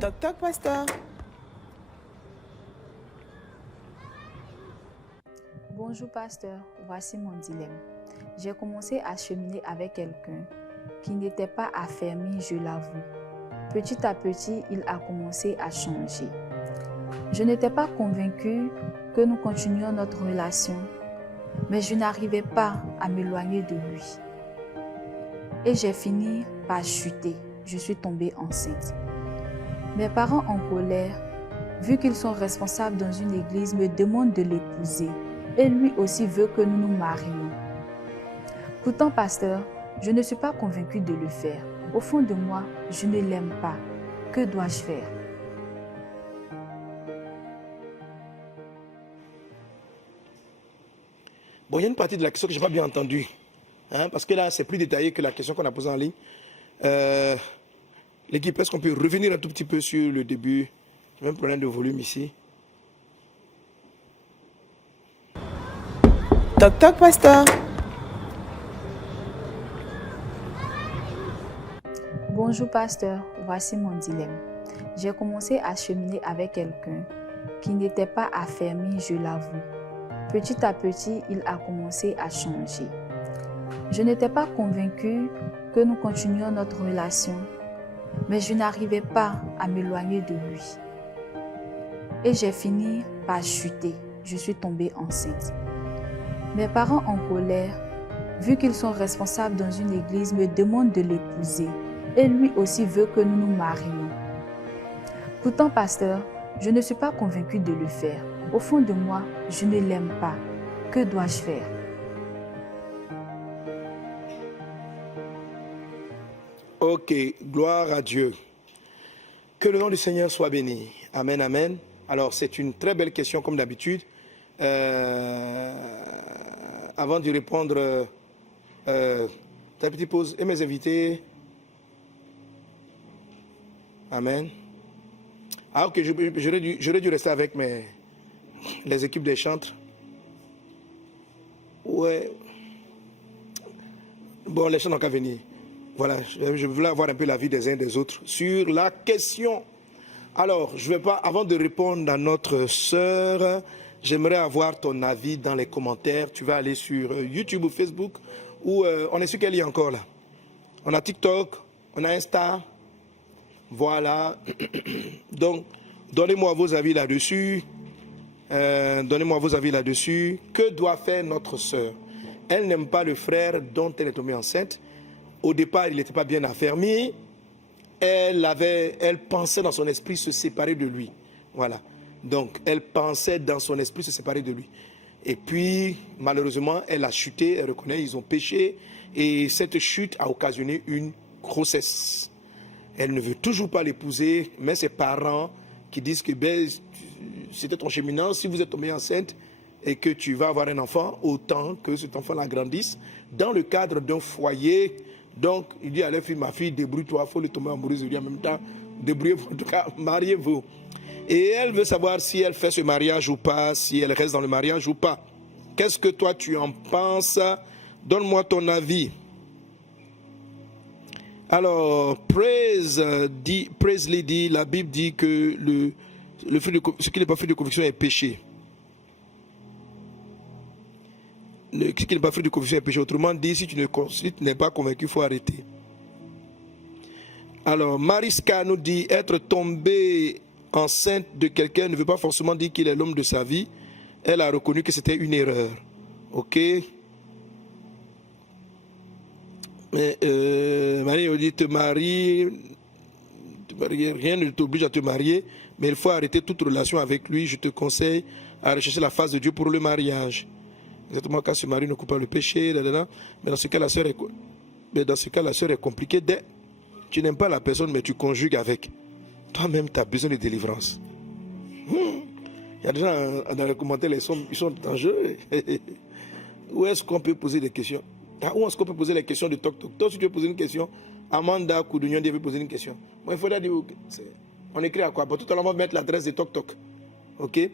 Toc toc, pasteur. Bonjour pasteur, voici mon dilemme. J'ai commencé à cheminer avec quelqu'un qui n'était pas affermi, je l'avoue. Petit à petit, il a commencé à changer. Je n'étais pas convaincue que nous continuions notre relation, mais je n'arrivais pas à m'éloigner de lui. Et j'ai fini par chuter. Je suis tombée enceinte. Mes parents en colère, vu qu'ils sont responsables dans une église, me demandent de l'épouser. Et lui aussi veut que nous nous marions. Pourtant, pasteur, je ne suis pas convaincue de le faire. Au fond de moi, je ne l'aime pas. Que dois-je faire? Bon, il y a une partie de la question que je n'ai pas bien entendue. Parce que là, c'est plus détaillé que la question qu'on a posée en ligne. L'équipe, est-ce qu'on peut revenir un tout petit peu sur le début? J'ai même un problème de volume ici. Toc toc, pasteur. Bonjour pasteur, voici mon dilemme. J'ai commencé à cheminer avec quelqu'un qui n'était pas affermi, je l'avoue. Petit à petit, il a commencé à changer. Je n'étais pas convaincue que nous continuions notre relation, mais je n'arrivais pas à m'éloigner de lui. Et j'ai fini par chuter. Je suis tombée enceinte. Mes parents en colère, vu qu'ils sont responsables dans une église, me demandent de l'épouser. Et lui aussi veut que nous nous marions. Pourtant, pasteur, je ne suis pas convaincue de le faire. Au fond de moi, je ne l'aime pas. Que dois-je faire? Ok, gloire à Dieu. Que le nom du Seigneur soit béni. Amen, amen. Alors, c'est une très belle question comme d'habitude. Avant de répondre, ta petite pause et mes invités. Amen. Ah ok, j'aurais dû rester avec les équipes des chantres. Ouais. Bon, les chants n'ont qu'à venir. Voilà, je voulais avoir un peu l'avis des uns des autres sur la question. Alors, je vais pas, avant de répondre à notre sœur, j'aimerais avoir ton avis dans les commentaires. Tu vas aller sur YouTube ou Facebook, ou on est sur quel lien encore là? On a TikTok, on a Insta. Voilà. Donc, donnez-moi vos avis là-dessus. Donnez-moi vos avis là-dessus. Que doit faire notre sœur? Elle n'aime pas le frère dont elle est tombée enceinte. Au départ, il n'était pas bien affermi. Elle pensait dans son esprit se séparer de lui. Voilà. Donc, elle pensait dans son esprit se séparer de lui. Et puis, malheureusement, elle a chuté. Elle reconnaît, ils ont péché. Et cette chute a occasionné une grossesse. Elle ne veut toujours pas l'épouser, mais ses parents qui disent que c'était ton cheminant, si vous êtes tombé enceinte et que tu vas avoir un enfant, autant que cet enfant-là grandisse dans le cadre d'un foyer. Donc, il dit à leur fille, ma fille, débrouille-toi, il faut le tomber amoureuse de lui en même temps. Débrouillez-vous, en tout cas, mariez-vous. Et elle veut savoir si elle fait ce mariage ou pas, si elle reste dans le mariage ou pas. Qu'est-ce que toi tu en penses? Donne-moi ton avis. Alors, Presley dit, la Bible dit que ce qui n'est pas fait de conviction est péché. Ce qui n'est pas fait de conviction est péché. Autrement dit, si tu n'es pas convaincu, il faut arrêter. Alors, Mariska nous dit, être tombé enceinte de quelqu'un ne veut pas forcément dire qu'il est l'homme de sa vie. Elle a reconnu que c'était une erreur. Ok? Marie dit te marier, rien ne t'oblige à te marier, mais il faut arrêter toute relation avec lui. Je te conseille à rechercher la face de Dieu pour le mariage. Exactement, quand ce mari ne coupe pas le péché, mais dans ce cas, la sœur est compliquée. Tu n'aimes pas la personne, mais tu conjugues avec. Toi-même, tu as besoin de délivrance. Il y a des gens dans les commentaires, ils sont dangereux. Où est-ce qu'on peut poser des questions? Où est-ce qu'on peut poser les questions de Toc Toc? Toi, si tu veux poser une question, Amanda Koudunion devait poser une question. Moi, il faudrait dire, on écrit à quoi? Bon, tout à l'heure, on va mettre l'adresse de Toc Toc. Ok?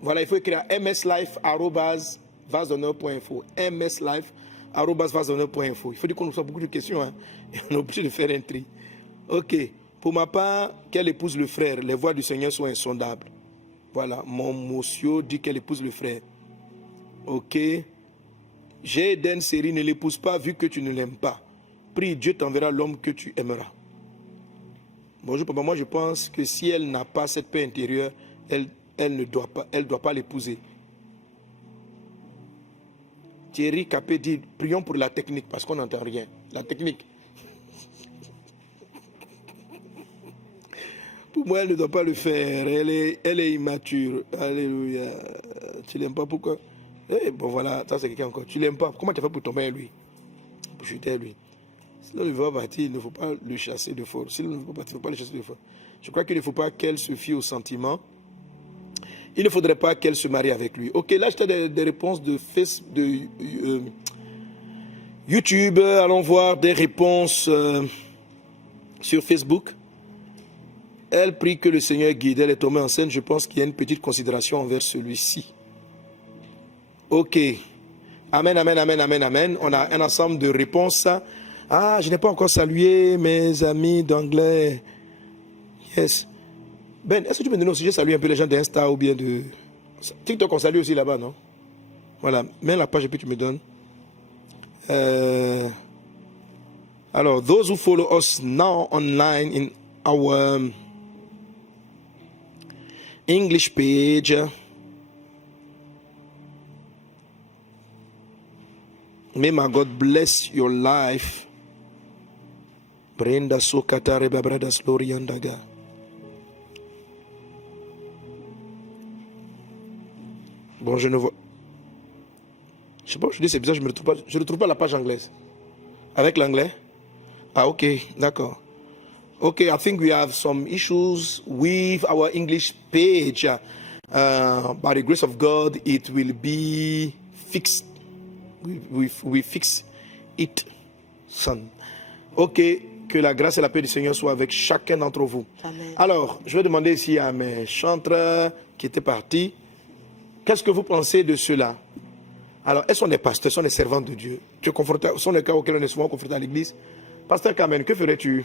Voilà, il faut écrire à mslife@vasdonneur.info. mslife@vasdonneur.info. Il faut dire qu'on reçoit beaucoup de questions. Hein? Et on est obligé de faire un tri. Ok. Pour ma part, qu'elle épouse le frère. Les voies du Seigneur sont insondables. Voilà, mon monsieur dit qu'elle épouse le frère. Ok. J'ai Eden Série, ne l'épouse pas vu que tu ne l'aimes pas. Prie, Dieu t'enverra l'homme que tu aimeras. Bonjour papa, moi je pense que si elle n'a pas cette paix intérieure, elle ne doit pas l'épouser. Thierry Capé dit, prions pour la technique parce qu'on n'entend rien. La technique. Pour moi, elle ne doit pas le faire. Elle est immature. Alléluia. Tu l'aimes pas, pourquoi? Eh, bon voilà, ça c'est quelqu'un encore. Tu l'aimes pas. Comment tu as fait pour tomber à lui? Pour chuter à lui? Sinon, il va partir, il ne faut pas le chasser de force. Sinon, il ne faut pas le chasser de force. Je crois qu'il ne faut pas qu'elle se fie aux sentiments. Il ne faudrait pas qu'elle se marie avec lui. Ok, là, j'étais des réponses de YouTube. Allons voir des réponses sur Facebook. Elle prie que le Seigneur guide. Elle est tombée enceinte. Je pense qu'il y a une petite considération envers celui-ci. Ok. Amen, amen, amen, amen, amen. On a un ensemble de réponses. Ah, je n'ai pas encore salué mes amis d'anglais. Yes. Ben, est-ce que tu peux me donner aussi, j'ai salué un peu les gens d'Insta ou bien de... TikTok, on salue aussi là-bas, non? Voilà. Mets la page et puis tu me donnes. Alors, those who follow us now online in our English page. May my God bless your life. Brenda Sokatare Babrada Sloriandaga. Bon, je ne vois. Je sais pas, je dis c'est bizarre, je ne retrouve pas la page anglaise. Avec l'anglais? Ah, ok, d'accord. Okay, I think we have some issues with our English page. By the grace of God, it will be fixed. We fix it, son. Ok, que la grâce et la paix du Seigneur soient avec chacun d'entre vous. Amen. Alors, je vais demander ici à mes chantres qui étaient partis, qu'est-ce que vous pensez de cela? Alors, elles sont des pasteurs, sont des servantes de Dieu. Tu es confronté, sont les cas auxquels on est souvent confronté à l'église. Pasteur Carmen, que ferais-tu?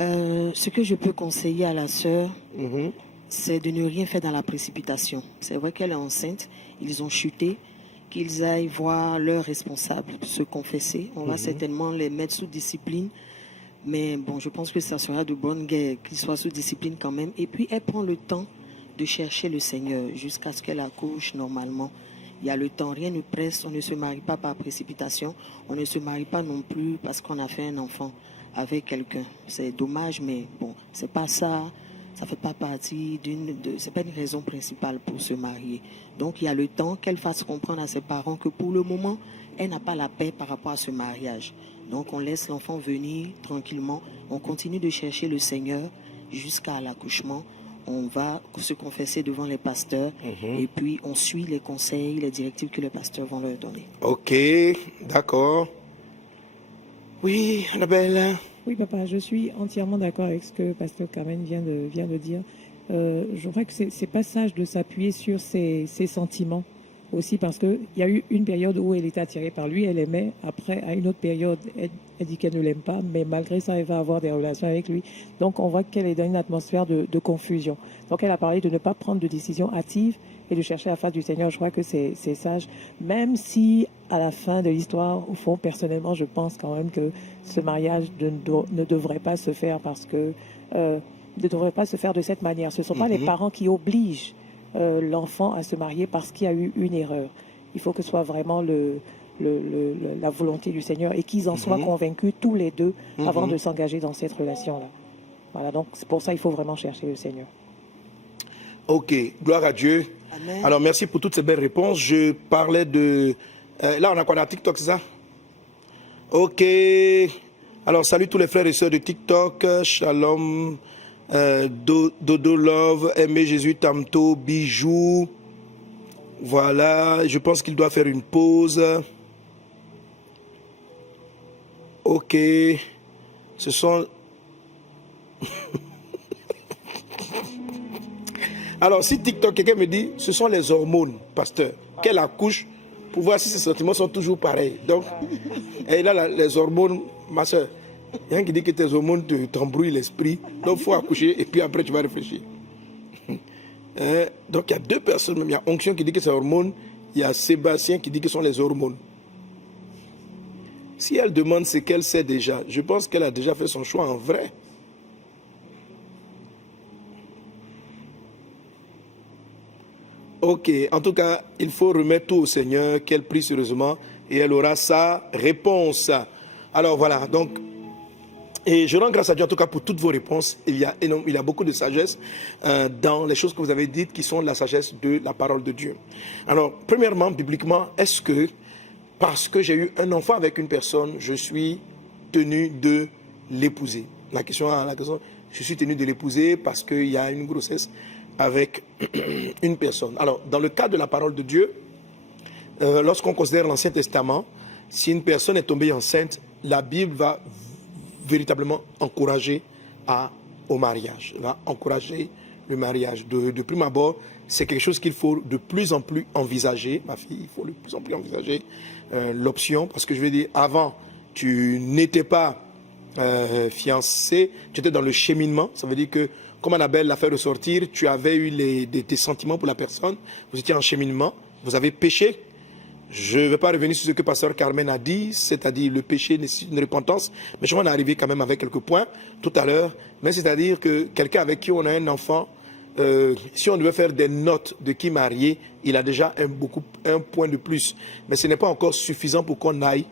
Ce que je peux conseiller à la sœur, c'est de ne rien faire dans la précipitation. C'est vrai qu'elle est enceinte, ils ont chuté, qu'ils aillent voir leurs responsables se confesser. On va certainement les mettre sous discipline. Mais bon, je pense que ça sera de bonne guerre qu'ils soient sous discipline quand même. Et puis, elle prend le temps de chercher le Seigneur jusqu'à ce qu'elle accouche normalement. Il y a le temps, rien ne presse, on ne se marie pas par précipitation. On ne se marie pas non plus parce qu'on a fait un enfant avec quelqu'un. C'est dommage, mais bon, c'est pas ça. Ça fait pas partie c'est pas une raison principale pour se marier. Donc il y a le temps qu'elle fasse comprendre à ses parents que pour le moment, elle n'a pas la paix par rapport à ce mariage. Donc on laisse l'enfant venir tranquillement. On continue de chercher le Seigneur jusqu'à l'accouchement. On va se confesser devant les pasteurs et puis on suit les conseils, les directives que les pasteurs vont leur donner. Ok, d'accord. Oui, Annabelle. Oui, papa, je suis entièrement d'accord avec ce que Pasteur Carmen vient de dire. Je crois que c'est pas sage de s'appuyer sur ses sentiments aussi, parce qu'il y a eu une période où elle était attirée par lui, elle aimait. Après, à une autre période, elle dit qu'elle ne l'aime pas, mais malgré ça, elle va avoir des relations avec lui. Donc, on voit qu'elle est dans une atmosphère de confusion. Donc, elle a parlé de ne pas prendre de décision hâtive et de chercher la face du Seigneur. Je crois que c'est sage, même si à la fin de l'histoire, au fond, personnellement, je pense quand même que ce mariage ne devrait pas se faire parce que ne devrait pas se faire de cette manière. Ce ne sont pas les parents qui obligent l'enfant à se marier parce qu'il y a eu une erreur. Il faut que ce soit vraiment la volonté du Seigneur et qu'ils en soient convaincus tous les deux avant de s'engager dans cette relation-là. Voilà, donc c'est pour ça qu'il faut vraiment chercher le Seigneur. Ok, gloire à Dieu. Amen. Alors merci pour toutes ces belles réponses. Je parlais de... là on a quoi, dans TikTok, c'est ça? Ok. Alors salut tous les frères et sœurs de TikTok. Shalom. Dodo Love, Aimé Jésus, Tamto, Bijou. Voilà, je pense qu'il doit faire une pause. Ok. Ce sont... Alors, si TikTok, quelqu'un me dit, ce sont les hormones, pasteur, qu'elle accouche pour voir si ses sentiments sont toujours pareils. Donc, et là, les hormones, ma soeur, Il y a un qui dit que tes hormones t'embrouillent l'esprit. Donc il faut accoucher et puis après tu vas réfléchir. Donc il y a deux personnes, même il y a Onction qui dit que c'est hormones, il y a Sébastien qui dit que ce sont les hormones. Si elle demande ce qu'elle sait déjà, je pense qu'elle a déjà fait son choix en vrai. Ok, en tout cas, il faut remettre tout au Seigneur, qu'elle prie sérieusement et elle aura sa réponse. Alors voilà, donc, et je rends grâce à Dieu en tout cas pour toutes vos réponses. Il y a beaucoup de sagesse dans les choses que vous avez dites qui sont la sagesse de la parole de Dieu. Alors, premièrement, bibliquement, est-ce que parce que j'ai eu un enfant avec une personne, je suis tenu de l'épouser? La question, je suis tenu de l'épouser parce qu'il y a une grossesse avec une personne. Alors, dans le cas de la parole de Dieu, lorsqu'on considère l'Ancien Testament, si une personne est tombée enceinte, la Bible va véritablement encourager au mariage, va encourager le mariage. De prime abord, c'est quelque chose qu'il faut de plus en plus envisager, ma fille, il faut de plus en plus envisager l'option, parce que je veux dire, avant, tu n'étais pas fiancé, tu étais dans le cheminement, ça veut dire que, comme Annabelle l'a fait ressortir, tu avais eu des sentiments pour la personne, vous étiez en cheminement, vous avez péché. Je ne vais pas revenir sur ce que Pasteur Carmen a dit, c'est-à-dire le péché nécessite une repentance, mais je vais en arriver quand même avec quelques points tout à l'heure, mais c'est-à-dire que quelqu'un avec qui on a un enfant, si on devait faire des notes de qui marier, il a déjà un point de plus, mais ce n'est pas encore suffisant pour qu'on aille,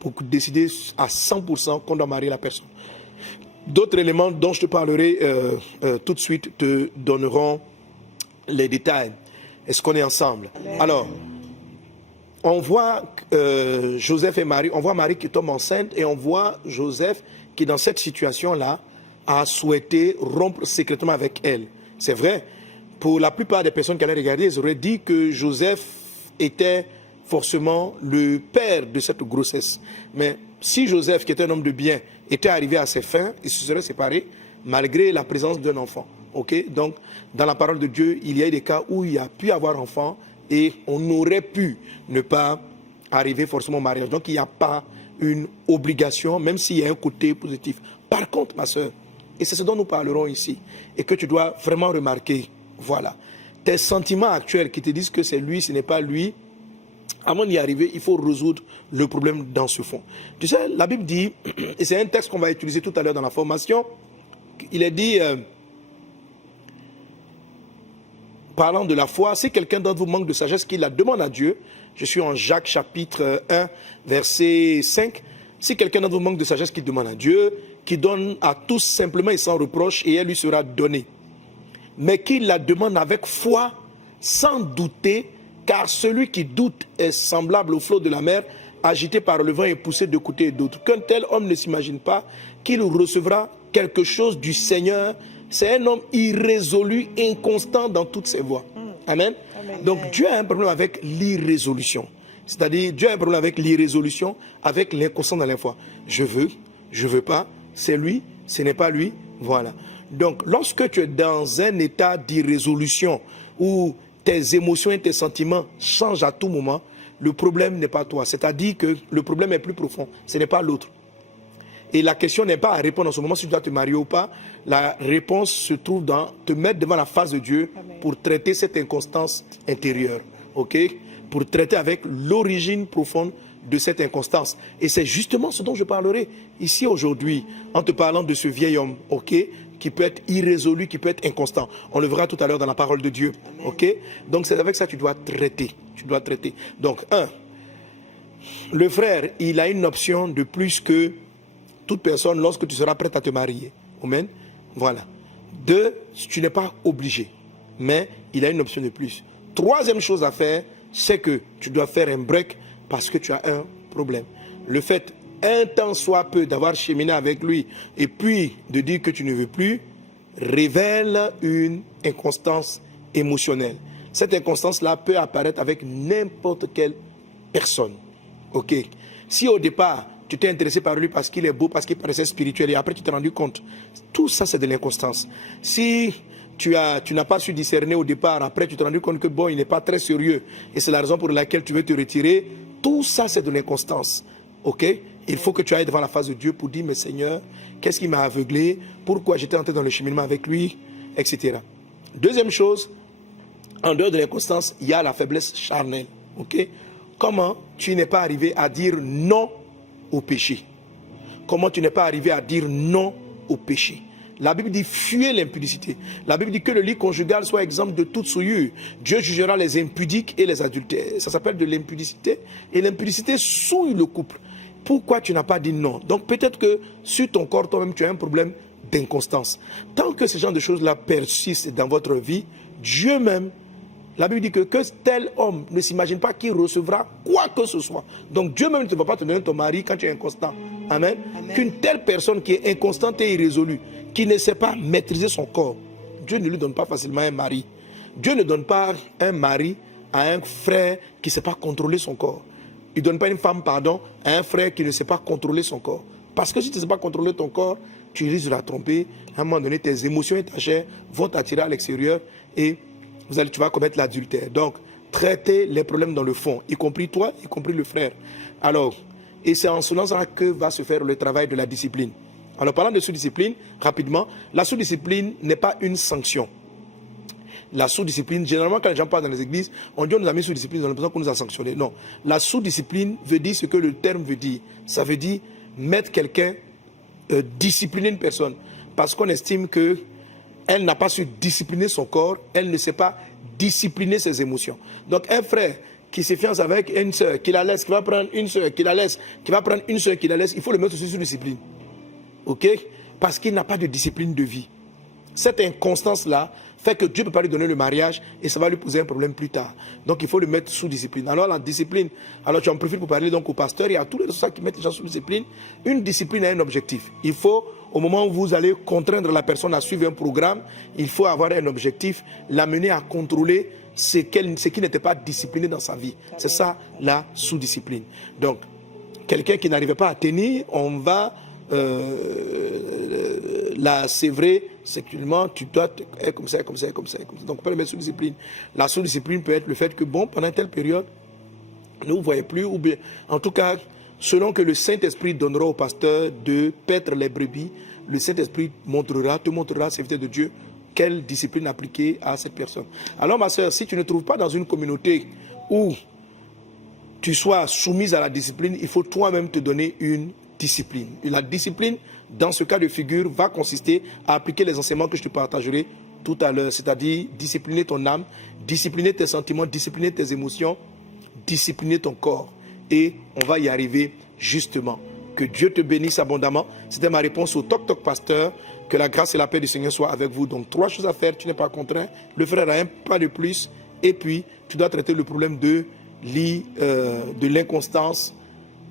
pour décider à 100% qu'on doit marier la personne. D'autres éléments dont je te parlerai tout de suite te donneront les détails. Est-ce qu'on est ensemble? Alors, on voit Joseph et Marie, on voit Marie qui tombe enceinte et on voit Joseph qui, dans cette situation-là, a souhaité rompre secrètement avec elle. C'est vrai, pour la plupart des personnes qui allaient regarder, ils auraient dit que Joseph était forcément le père de cette grossesse. Mais si Joseph, qui était un homme de bien, était arrivé à ses fins, il se serait séparé malgré la présence d'un enfant. Okay? Donc, dans la parole de Dieu, il y a eu des cas où il y a pu avoir enfant et on aurait pu ne pas arriver forcément au mariage. Donc, il n'y a pas une obligation, même s'il y a un côté positif. Par contre, ma soeur, et c'est ce dont nous parlerons ici, et que tu dois vraiment remarquer, voilà, tes sentiments actuels qui te disent que c'est lui, ce n'est pas lui, avant d'y arriver, il faut résoudre le problème dans ce fond. Tu sais, la Bible dit, et c'est un texte qu'on va utiliser tout à l'heure dans la formation, il est dit, parlant de la foi, si quelqu'un d'entre vous manque de sagesse, qu'il la demande à Dieu. Je suis en Jacques chapitre 1, verset 5. Si quelqu'un d'entre vous manque de sagesse, qu'il demande à Dieu, qui donne à tous simplement et sans reproche, et elle lui sera donnée. Mais qu'il la demande avec foi, sans douter, car celui qui doute est semblable au flot de la mer, agité par le vent et poussé de côté et d'autre. Qu'un tel homme ne s'imagine pas qu'il recevra quelque chose du Seigneur. C'est un homme irrésolu, inconstant dans toutes ses voies. Amen. Amen. Donc Dieu a un problème avec l'irrésolution. C'est-à-dire, Dieu a un problème avec l'irrésolution, avec l'inconstant dans la foi. Je veux pas, c'est lui, ce n'est pas lui, voilà. Donc, lorsque tu es dans un état d'irrésolution, où tes émotions et tes sentiments changent à tout moment, le problème n'est pas toi. C'est-à-dire que le problème est plus profond, ce n'est pas l'autre. Et la question n'est pas à répondre en ce moment si tu dois te marier ou pas. La réponse se trouve dans te mettre devant la face de Dieu pour traiter cette inconstance intérieure. Ok? Pour traiter avec l'origine profonde de cette inconstance. Et c'est justement ce dont je parlerai ici aujourd'hui, en te parlant de ce vieil homme, ok, qui peut être irrésolu, qui peut être inconstant. On le verra tout à l'heure dans la parole de Dieu. Amen. Ok? Donc c'est avec ça que tu dois traiter. Tu dois traiter. Donc, le frère, il a une option de plus que toute personne lorsque tu seras prête à te marier. Amen. Voilà. 2, tu n'es pas obligé. Mais il a une option de plus. 3e chose à faire, c'est que tu dois faire un break parce que tu as un problème. Le fait, un temps soit peu, d'avoir cheminé avec lui et puis de dire que tu ne veux plus, révèle une inconstance émotionnelle. Cette inconstance-là peut apparaître avec n'importe quelle personne. Ok. Si au départ, tu t'es intéressé par lui parce qu'il est beau, parce qu'il paraissait spirituel, et après tu t'es rendu compte, tout ça c'est de l'inconstance. Si tu n'as pas su discerner au départ, après tu t'es rendu compte que bon, il n'est pas très sérieux, et c'est la raison pour laquelle tu veux te retirer, tout ça c'est de l'inconstance. Ok? Il faut que tu ailles devant la face de Dieu pour dire, mais Seigneur, qu'est-ce qui m'a aveuglé? Pourquoi j'étais entré dans le cheminement avec lui? Etc. Deuxième chose, en dehors de l'inconstance, il y a la faiblesse charnelle. Okay? Comment tu n'es pas arrivé à dire non au péché? Comment tu n'es pas arrivé à dire non au péché? La Bible dit fuyez l'impudicité. La Bible dit que le lit conjugal soit exempt de toute souillure. Dieu jugera les impudiques et les adultères. Ça s'appelle de l'impudicité. Et l'impudicité souille le couple. Pourquoi tu n'as pas dit non? Donc peut-être que sur ton corps, toi-même, tu as un problème d'inconstance. Tant que ce genre de choses-là persistent dans votre vie, Dieu même, la Bible dit que tel homme ne s'imagine pas qu'il recevra quoi que ce soit. Donc Dieu même ne va pas te donner ton mari quand tu es inconstant. Amen. Amen. Qu'une telle personne qui est inconstante et irrésolue, qui ne sait pas maîtriser son corps, Dieu ne lui donne pas facilement un mari. Dieu ne donne pas un mari à un frère qui ne sait pas contrôler son corps. Il ne donne pas une femme, pardon, à un frère qui ne sait pas contrôler son corps. Parce que si tu ne sais pas contrôler ton corps, tu risques de la tromper. À un moment donné, tes émotions et ta chair vont t'attirer à l'extérieur et tu vas commettre l'adultère. Donc, traitez les problèmes dans le fond, y compris toi, y compris le frère. Alors, et c'est en ce sens-là que va se faire le travail de la discipline. Alors, parlant de sous-discipline, rapidement, la sous-discipline n'est pas une sanction. La sous-discipline, généralement, quand les gens parlent dans les églises, on dit on nous a mis sous-discipline, on a l'impression qu'on nous a sanctionné. Non. La sous-discipline veut dire ce que le terme veut dire. Ça veut dire mettre quelqu'un, discipliner une personne. Parce qu'on estime qu'elle n'a pas su discipliner son corps, elle ne sait pas discipliner ses émotions. Donc, un frère qui se fiance avec une soeur, qui la laisse, qui va prendre une soeur, qui la laisse, qui va prendre une soeur, qui la laisse, il faut le mettre sous discipline. Ok? Parce qu'il n'a pas de discipline de vie. Cette inconstance-là fait que Dieu ne peut pas lui donner le mariage et ça va lui poser un problème plus tard. Donc il faut le mettre sous discipline. Alors la discipline, alors tu en profites pour parler donc au pasteur et à tous les autres qui mettent les gens sous discipline. Une discipline a un objectif. Il faut, au moment où vous allez contraindre la personne à suivre un programme, il faut avoir un objectif, l'amener à contrôler ce qui n'était pas discipliné dans sa vie. C'est ça la sous-discipline. Donc, quelqu'un qui n'arrivait pas à tenir, on va la sévrer sexuellement, tu dois être comme ça. Donc on peut le mettre sous discipline. La sous-discipline peut être le fait que pendant telle période, ne vous voyez plus, ou bien, en tout cas, selon que le Saint-Esprit donnera au pasteur de paître les brebis, le Saint-Esprit te montrera, serviteur de Dieu, quelle discipline appliquer à cette personne. Alors ma soeur, si tu ne trouves pas dans une communauté où tu sois soumise à la discipline, il faut toi-même te donner une discipline. Et la discipline, dans ce cas de figure, va consister à appliquer les enseignements que je te partagerai tout à l'heure, c'est-à-dire discipliner ton âme, discipliner tes sentiments, discipliner tes émotions, discipliner ton corps. Et on va y arriver justement. Que Dieu te bénisse abondamment. C'était ma réponse au Toc Toc Pasteur. Que la grâce et la paix du Seigneur soient avec vous. Donc 3 choses à faire, tu n'es pas contraint. Le frère a un pas de plus. Et puis, tu dois traiter le problème de l'inconstance.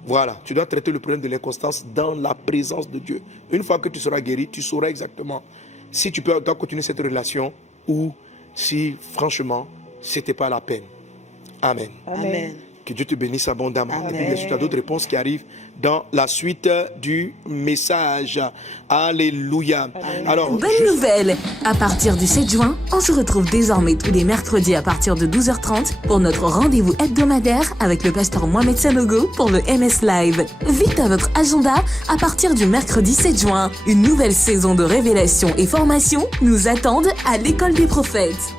Voilà, tu dois traiter le problème de l'inconstance dans la présence de Dieu. Une fois que tu seras guéri, tu sauras exactement si tu dois continuer cette relation ou si, franchement, ce n'était pas la peine. Amen. Amen. Que Dieu te bénisse abondamment. Amen. Et puis, bien sûr, tu as d'autres réponses qui arrivent dans la suite du message. Alléluia. Amen. Alors, Bonne nouvelle! À partir du 7 juin, on se retrouve désormais tous les mercredis à partir de 12h30 pour notre rendez-vous hebdomadaire avec le pasteur Mohamed Sanogo pour le MS Live. Vite à votre agenda, à partir du mercredi 7 juin, une nouvelle saison de révélation et formation nous attendent à l'école des prophètes.